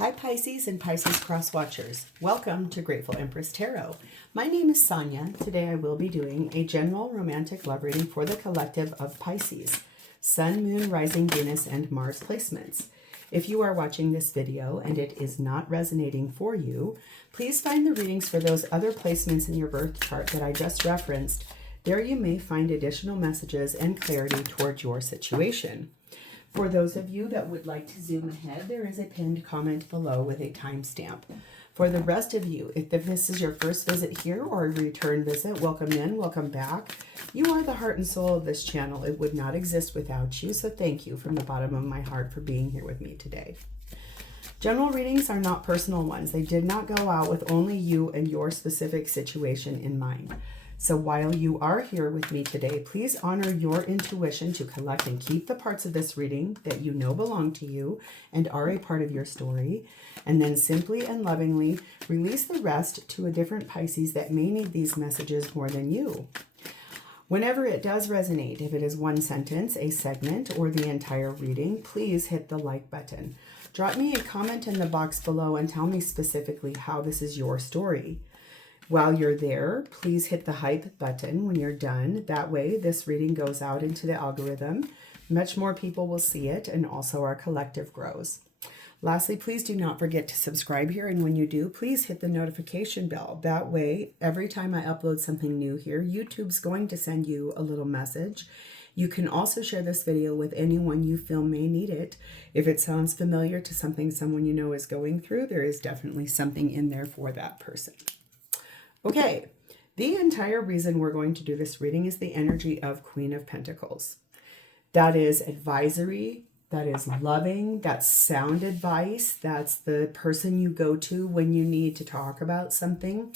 Hi Pisces and Pisces cross watchers. Welcome to Grateful Empress Tarot. My name is Sonia. Today I will be doing a general romantic love reading for the collective of Pisces, Sun, Moon, Rising, Venus, and Mars placements. If you are watching this video and it is not resonating for you, please find the readings for those other placements in your birth chart that I just referenced. There you may find additional messages and clarity towards your situation. For those of you that would like to zoom ahead, there is a pinned comment below with a timestamp. For the rest of you, if this is your first visit here or a return visit, welcome in, welcome back. You are the heart and soul of this channel. It would not exist without you, so thank you from the bottom of my heart for being here with me today. General readings are not personal ones. They did not go out with only you and your specific situation in mind. So while you are here with me today, please honor your intuition to collect and keep the parts of this reading that you know belong to you and are a part of your story, and then simply and lovingly release the rest to a different Pisces that may need these messages more than you. Whenever it does resonate, if it is one sentence, a segment, or the entire reading, please hit the like button. Drop me a comment in the box below and tell me specifically how this is your story. While you're there, please hit the hype button when you're done. That way, this reading goes out into the algorithm. Much more people will see it, and also our collective grows. Lastly, please do not forget to subscribe here, and when you do, please hit the notification bell. That way, every time I upload something new here, YouTube's going to send you a little message. You can also share this video with anyone you feel may need it. If it sounds familiar to something someone you know is going through, there is definitely something in there for that person. Okay, the entire reason we're going to do this reading is the energy of Queen of Pentacles. That is advisory, that is loving, that's sound advice, that's the person you go to when you need to talk about something.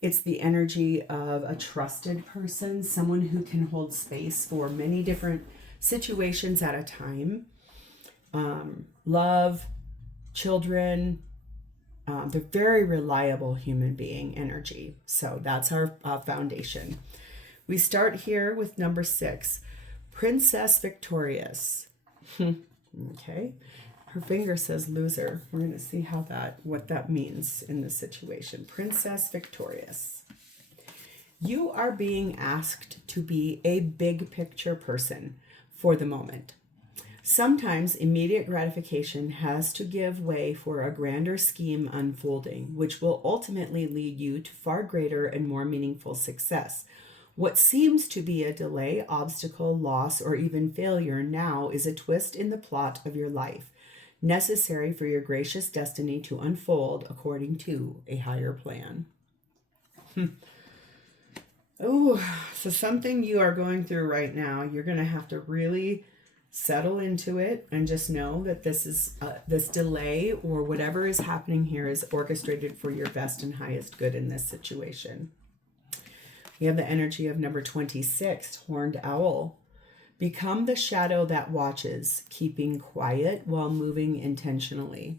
It's the energy of a trusted person, someone who can hold space for many different situations at a time. Love, children, they're very reliable human being energy. So that's our foundation. We start here with number 6, Princess Victorious. Okay. Her finger says loser. We're going to see what that means in this situation. Princess Victorious. You are being asked to be a big picture person for the moment. Sometimes immediate gratification has to give way for a grander scheme unfolding, which will ultimately lead you to far greater and more meaningful success. What seems to be a delay, obstacle, loss, or even failure now is a twist in the plot of your life, necessary for your gracious destiny to unfold according to a higher plan. Oh, so something you are going through right now, you're going to have to really settle into it and just know that this is this delay or whatever is happening here is orchestrated for your best and highest good in this situation. We have the energy of number 26, Horned Owl. Become the shadow that watches, keeping quiet while moving intentionally.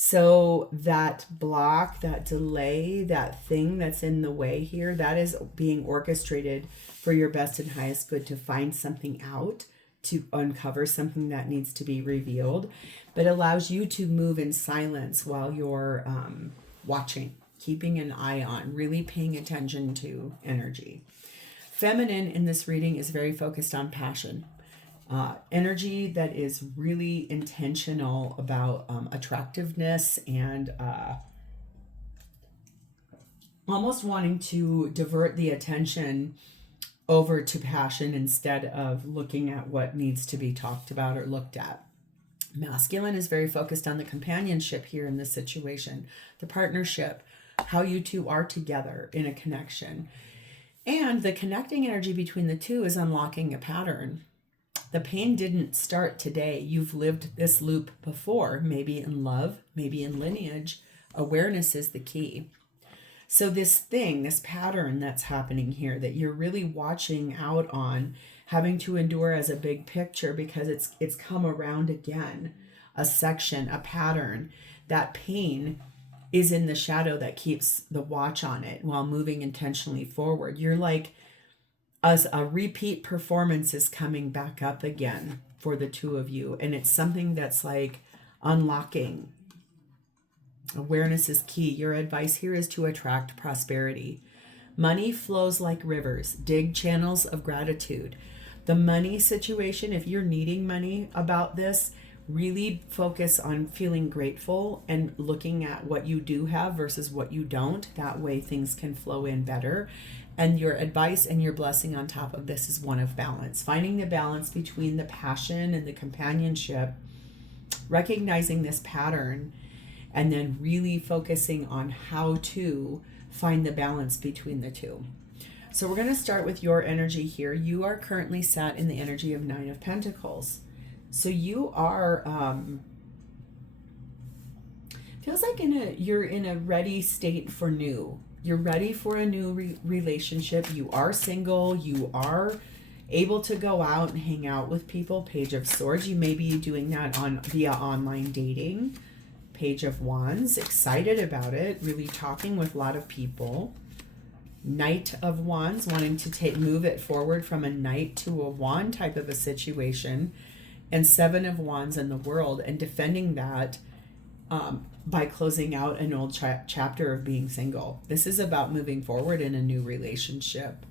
So that block, that delay, that thing that's in the way here, that is being orchestrated for your best and highest good to find something out, to uncover something that needs to be revealed, but allows you to move in silence while you're watching, keeping an eye on, really paying attention to energy. Feminine in this reading is very focused on passion. Energy that is really intentional about attractiveness and almost wanting to divert the attention over to passion instead of looking at what needs to be talked about or looked at. Masculine is very focused on the companionship here in this situation, the partnership, how you two are together in a connection. And the connecting energy between the two is unlocking a pattern. The pain didn't start today. You've lived this loop before, maybe in love, maybe in lineage. Awareness is the key. So this thing, this pattern that's happening here that you're really watching out on, having to endure as a big picture because it's come around again, a section, a pattern, that pain is in the shadow that keeps the watch on it while moving intentionally forward. You're like, as a repeat performance is coming back up again for the two of you. And it's something that's like, unlocking. Awareness is key. Your advice here is to attract prosperity. Money flows like rivers. Dig channels of gratitude. The money situation, if you're needing money about this, really focus on feeling grateful and looking at what you do have versus what you don't. That way things can flow in better. And your advice and your blessing on top of this is one of balance. Finding the balance between the passion and the companionship, recognizing this pattern, and then really focusing on how to find the balance between the two. So we're going to start with your energy here. You are currently sat in the energy of 9 of Pentacles. So you are, feels like you're in a ready state for new. You're ready for a new relationship. You are single. You are able to go out and hang out with people. Page of Swords. You may be doing that via online dating. Page of Wands. Excited about it. Really talking with a lot of people. Knight of Wands. Wanting to move it forward from a knight to a wand type of a situation. And 7 of Wands in the World. And defending that by closing out an old chapter of being single. This is about moving forward in a new relationship.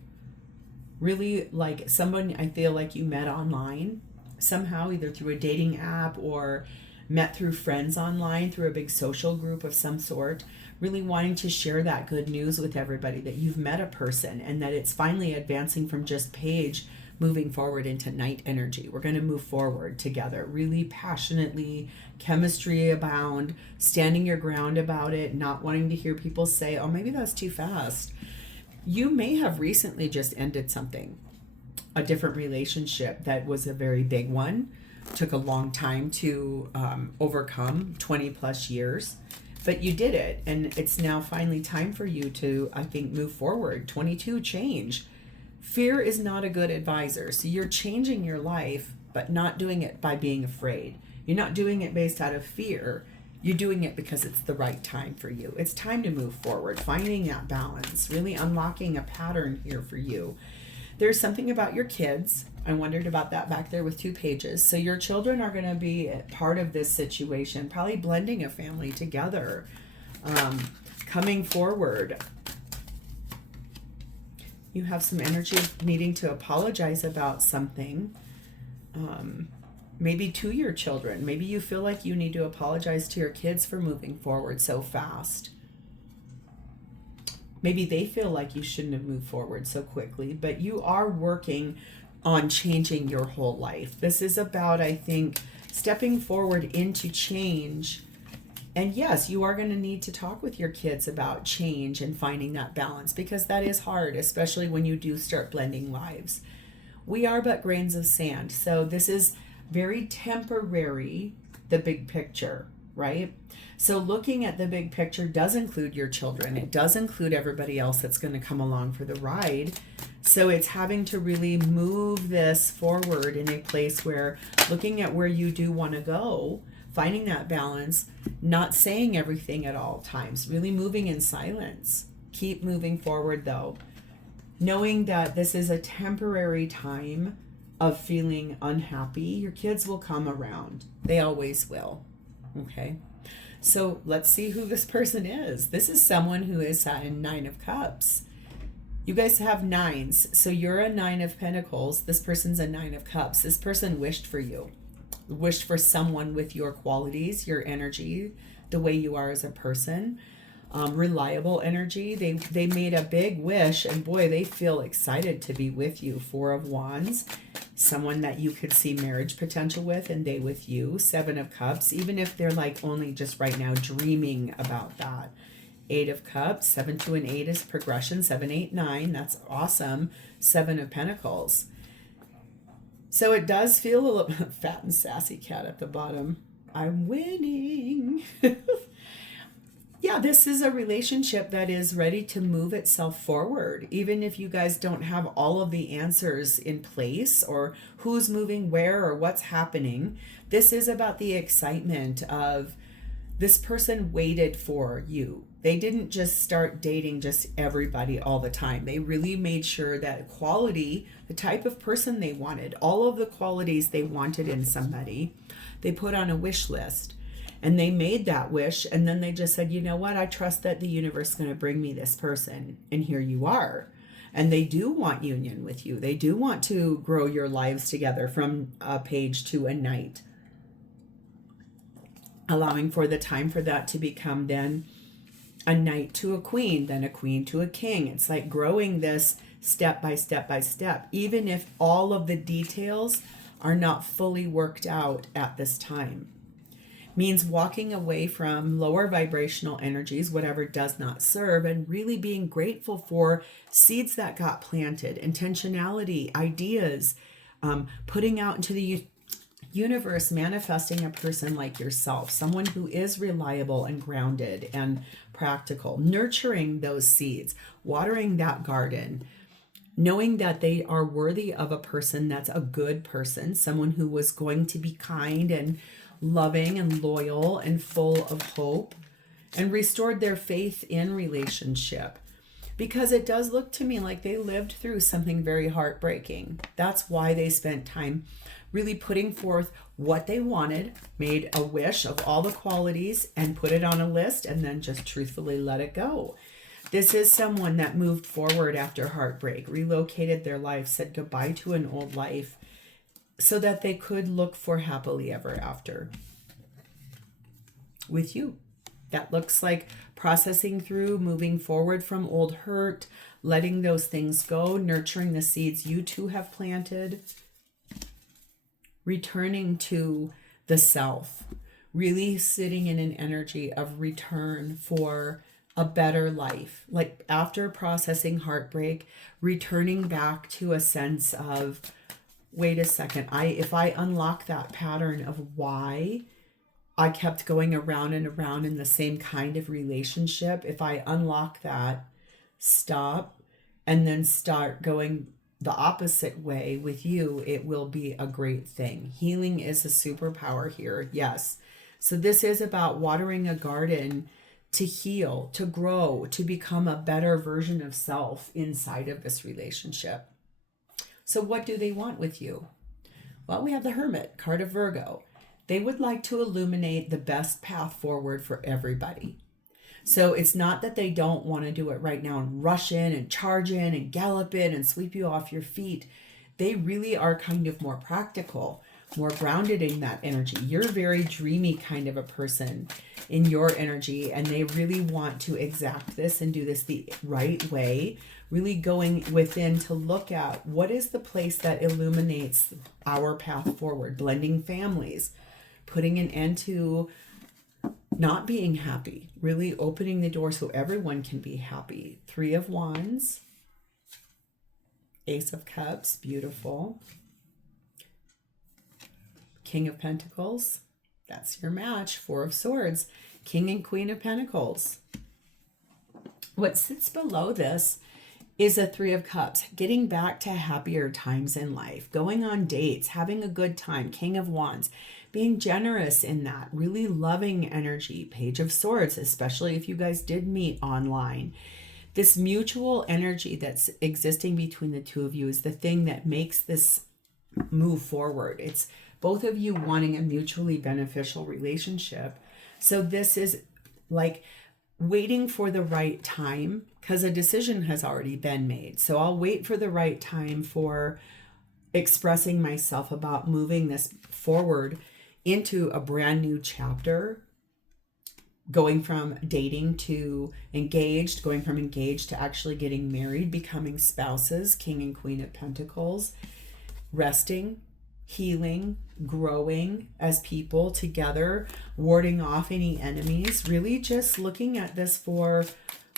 Really like someone I feel like you met online somehow, either through a dating app or met through friends online, through a big social group of some sort. Really wanting to share that good news with everybody, that you've met a person and that it's finally advancing from just page, moving forward into night energy. We're going to move forward together, really passionately, chemistry abound, standing your ground about it, not wanting to hear people say, oh, maybe that's too fast. You may have recently just ended something, a different relationship that was a very big one, took a long time to overcome, 20 plus years, but you did it. And it's now finally time for you to, I think, move forward. 22, change. Fear is not a good advisor. So you're changing your life, but not doing it by being afraid. You're not doing it based out of fear. You're doing it because it's the right time for you. It's time to move forward, finding that balance, really unlocking a pattern here for you. There's something about your kids. I wondered about that back there with 2 pages. So your children are going to be part of this situation, probably blending a family together, coming forward. You have some energy of needing to apologize about something, maybe to your children. Maybe you feel like you need to apologize to your kids for moving forward so fast. Maybe they feel like you shouldn't have moved forward so quickly, but you are working on changing your whole life. This is about, I think, stepping forward into change. And yes, you are going to need to talk with your kids about change and finding that balance, because that is hard, especially when you do start blending lives. We are but grains of sand. So this is very temporary, the big picture, right? So looking at the big picture does include your children. It does include everybody else that's going to come along for the ride. So it's having to really move this forward in a place where looking at where you do want to go, finding that balance, not saying everything at all times, really moving in silence. Keep moving forward though, knowing that this is a temporary time of feeling unhappy. Your kids will come around. They always will. Okay. So let's see who this person is. This is someone who is sat in 9 of Cups. You guys have 9s. So you're a 9 of Pentacles. This person's a 9 of Cups. This person wished for you. Wished for someone with your qualities, your energy, the way you are as a person. Reliable energy. They made a big wish, and boy, they feel excited to be with you. 4 of Wands. Someone that you could see marriage potential with, and they with you. 7 of Cups, even if they're like only just right now dreaming about that. 8 of Cups. 7, 2, and 8 is progression. 7, 8, 9. That's awesome. 7 of Pentacles. So it does feel a little fat and sassy cat at the bottom. I'm winning. Yeah, this is a relationship that is ready to move itself forward. Even if you guys don't have all of the answers in place or who's moving where or what's happening, this is about the excitement of this person waited for you. They didn't just start dating just everybody all the time. They really made sure that quality, the type of person they wanted, all of the qualities they wanted in somebody, they put on a wish list. And they made that wish, and then they just said, you know what, I trust that the universe is going to bring me this person, and here you are. And they do want union with you. They do want to grow your lives together from a page to a knight, allowing for the time for that to become then a knight to a queen, then a queen to a king. It's like growing this step by step by step, even if all of the details are not fully worked out at this time. Means walking away from lower vibrational energies, whatever does not serve, and really being grateful for seeds that got planted, intentionality, ideas, putting out into the universe, manifesting a person like yourself, someone who is reliable and grounded and practical, nurturing those seeds, watering that garden, knowing that they are worthy of a person that's a good person, someone who was going to be kind and loving and loyal and full of hope, and restored their faith in relationship. Because it does look to me like they lived through something very heartbreaking. That's why they spent time really putting forth what they wanted, made a wish of all the qualities and put it on a list, and then just truthfully let it go. This is someone that moved forward after heartbreak, relocated their life, said goodbye to an old life, so that they could look for happily ever after with you. That looks like processing through, moving forward from old hurt, letting those things go, nurturing the seeds you too have planted, returning to the self, really sitting in an energy of return for a better life. Like after processing heartbreak, returning back to a sense of, wait a second, if I unlock that pattern of why I kept going around and around in the same kind of relationship, if I unlock that, stop, and then start going the opposite way with you, it will be a great thing. Healing is a superpower here, yes. So this is about watering a garden to heal, to grow, to become a better version of self inside of this relationship. So what do they want with you? Well, we have the Hermit, card of Virgo. They would like to illuminate the best path forward for everybody. So it's not that they don't want to do it right now and rush in and charge in and gallop in and sweep you off your feet. They really are kind of more practical, more grounded in that energy. You're a very dreamy kind of a person in your energy, and they really want to exact this and do this the right way, really going within to look at what is the place that illuminates our path forward, blending families, putting an end to not being happy, really opening the door so everyone can be happy. 3 of Wands, Ace of Cups, beautiful. King of Pentacles, that's your match. 4 of Swords, King and Queen of Pentacles. What sits below this is a 3 of Cups, getting back to happier times in life, going on dates, having a good time. King of Wands, being generous in that, really loving energy. Page of Swords, especially if you guys did meet online. This mutual energy that's existing between the two of you is the thing that makes this move forward. It's both of you wanting a mutually beneficial relationship. So this is like waiting for the right time, because a decision has already been made. So I'll wait for the right time for expressing myself about moving this forward into a brand new chapter, going from dating to engaged, going from engaged to actually getting married, becoming spouses, King and Queen of Pentacles, resting, healing, growing as people together, warding off any enemies, really just looking at this for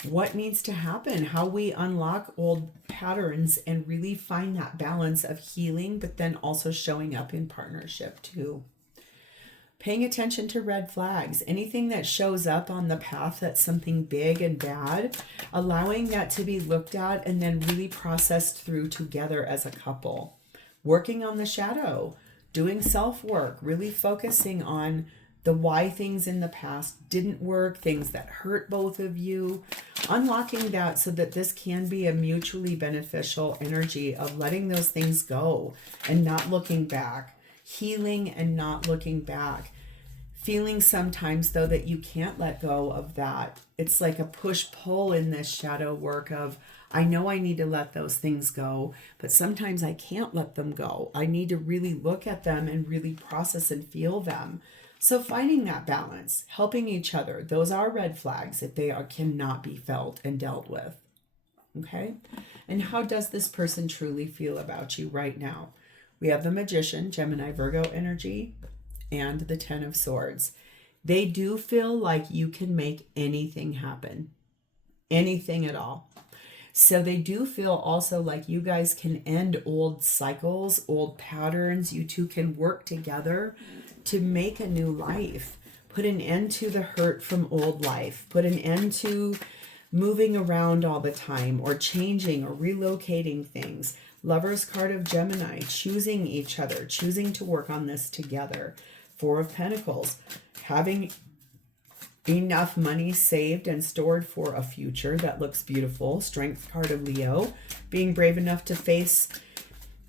what needs to happen, how we unlock old patterns and really find that balance of healing, but then also showing up in partnership too. Paying attention to red flags, anything that shows up on the path that's something big and bad, allowing that to be looked at and then really processed through together as a couple. Working on the shadow, doing self-work, really focusing on the why things in the past didn't work, things that hurt both of you, unlocking that so that this can be a mutually beneficial energy of letting those things go and not looking back, healing and not looking back, Feeling sometimes, though, that you can't let go of that. It's like a push-pull in this shadow work of, I know I need to let those things go, but sometimes I can't let them go. I need to really look at them and really process and feel them. So finding that balance, helping each other, those are red flags if they cannot be felt and dealt with. Okay? And how does this person truly feel about you right now? We have the Magician, Gemini, Virgo energy, and the Ten of Swords. They do feel like you can make anything happen. Anything at all. So they do feel also like you guys can end old cycles, old patterns. You two can work together to make a new life. Put an end to the hurt from old life. Put an end to moving around all the time or changing or relocating things. Lover's card of Gemini, choosing each other, choosing to work on this together. Four of Pentacles, having enough money saved and stored for a future that looks beautiful. Strength card of Leo, being brave enough to face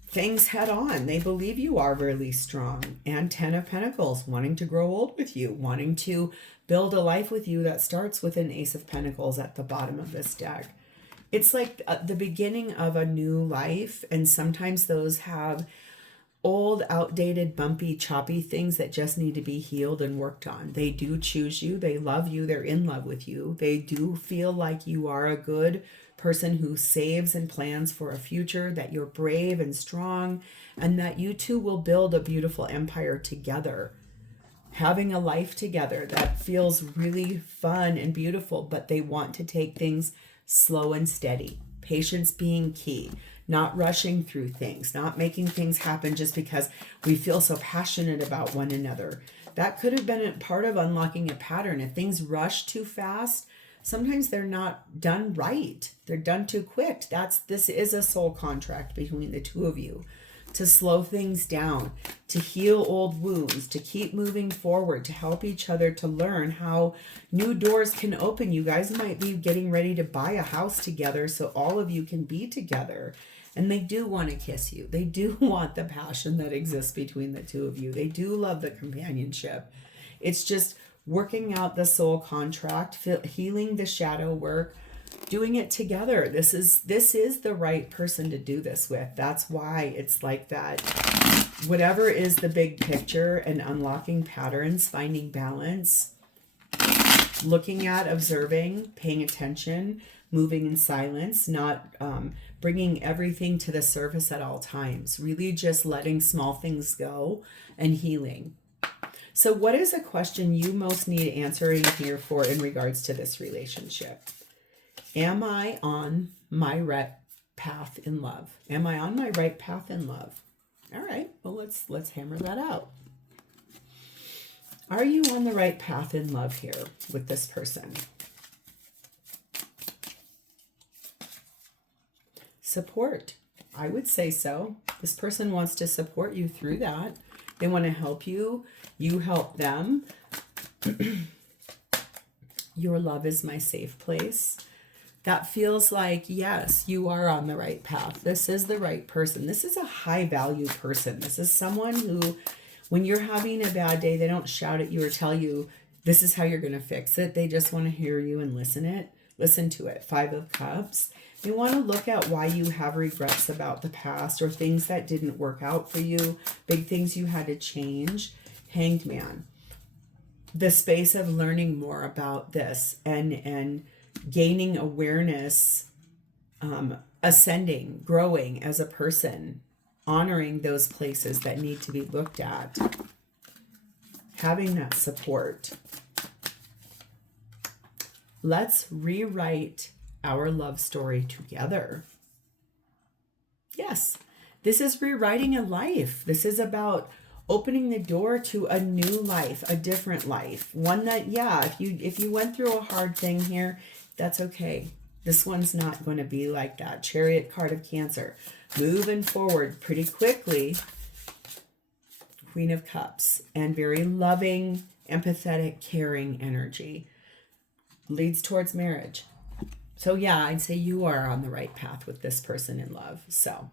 things head on. They believe you are really strong. And Ten of Pentacles, wanting to grow old with you, wanting to build a life with you that starts with an Ace of Pentacles at the bottom of this deck. It's like the beginning of a new life, and sometimes those have old, outdated, bumpy, choppy things that just need to be healed and worked on. They do choose you. They love you. They're in love with you. They do feel like you are a good person who saves and plans for a future, that you're brave and strong, and that you two will build a beautiful empire together. Having a life together that feels really fun and beautiful, but they want to take things slow and steady. Patience being key. Not rushing through things, not making things happen just because we feel so passionate about one another. That could have been a part of unlocking a pattern. If things rush too fast, sometimes they're not done right. They're done too quick. This is a soul contract between the two of you to slow things down, to heal old wounds, to keep moving forward, to help each other, to learn how new doors can open. You guys might be getting ready to buy a house together so all of you can be together. And they do want to kiss you. They do want the passion that exists between the two of you. They do love the companionship. It's just working out the soul contract, healing the shadow work, doing it together. This is the right person to do this with. That's why it's like that. Whatever is the big picture and unlocking patterns, finding balance, looking at, observing, paying attention, moving in silence, not bringing everything to the surface at all times, really just letting small things go and healing. So what is a question you most need answering here for in regards to this relationship? Am I on my right path in love? Am I on my right path in love? All right, well, let's hammer that out. Are you on the right path in love here with this person? Support. I would say so. This person wants to support you through that. They want to help you. You help them. Your love is my safe place. That feels like, yes, you are on the right path. This is the right person. This is a high value person. This is someone who, when you're having a bad day, they don't shout at you or tell you, this is how you're going to fix it. They just want to hear you and listen to it. Five of Cups. You want to look at why you have regrets about the past or things that didn't work out for you, big things you had to change. Hanged Man. The space of learning more about this and gaining awareness, ascending, growing as a person, honoring those places that need to be looked at, having that support. Let's rewrite our love story together. Yes, this is rewriting a life. This is about opening the door to a new life, a different life. One that, yeah, if you went through a hard thing here, that's okay. This one's not going to be like that. Chariot card of Cancer. Moving forward pretty quickly. Queen of Cups. And very loving, empathetic, caring energy. Leads towards marriage. So yeah, I'd say you are on the right path with this person in love. So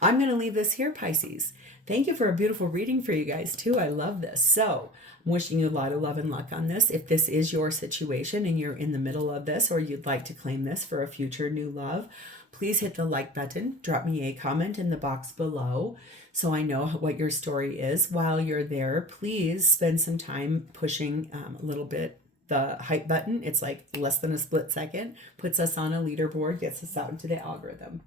I'm going to leave this here, Pisces. Thank you for a beautiful reading for you guys, too. I love this. So I'm wishing you a lot of love and luck on this. If this is your situation and you're in the middle of this, or you'd like to claim this for a future new love, please hit the like button. Drop me a comment in the box below so I know what your story is. While you're there, please spend some time pushing a little bit the hype button. It's like less than a split second, puts us on a leaderboard, gets us out into the algorithm.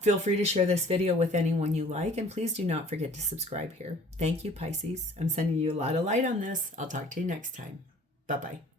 Feel free to share this video with anyone you like, and please do not forget to subscribe here. Thank you, Pisces. I'm sending you a lot of light on this. I'll talk to you next time. Bye-bye.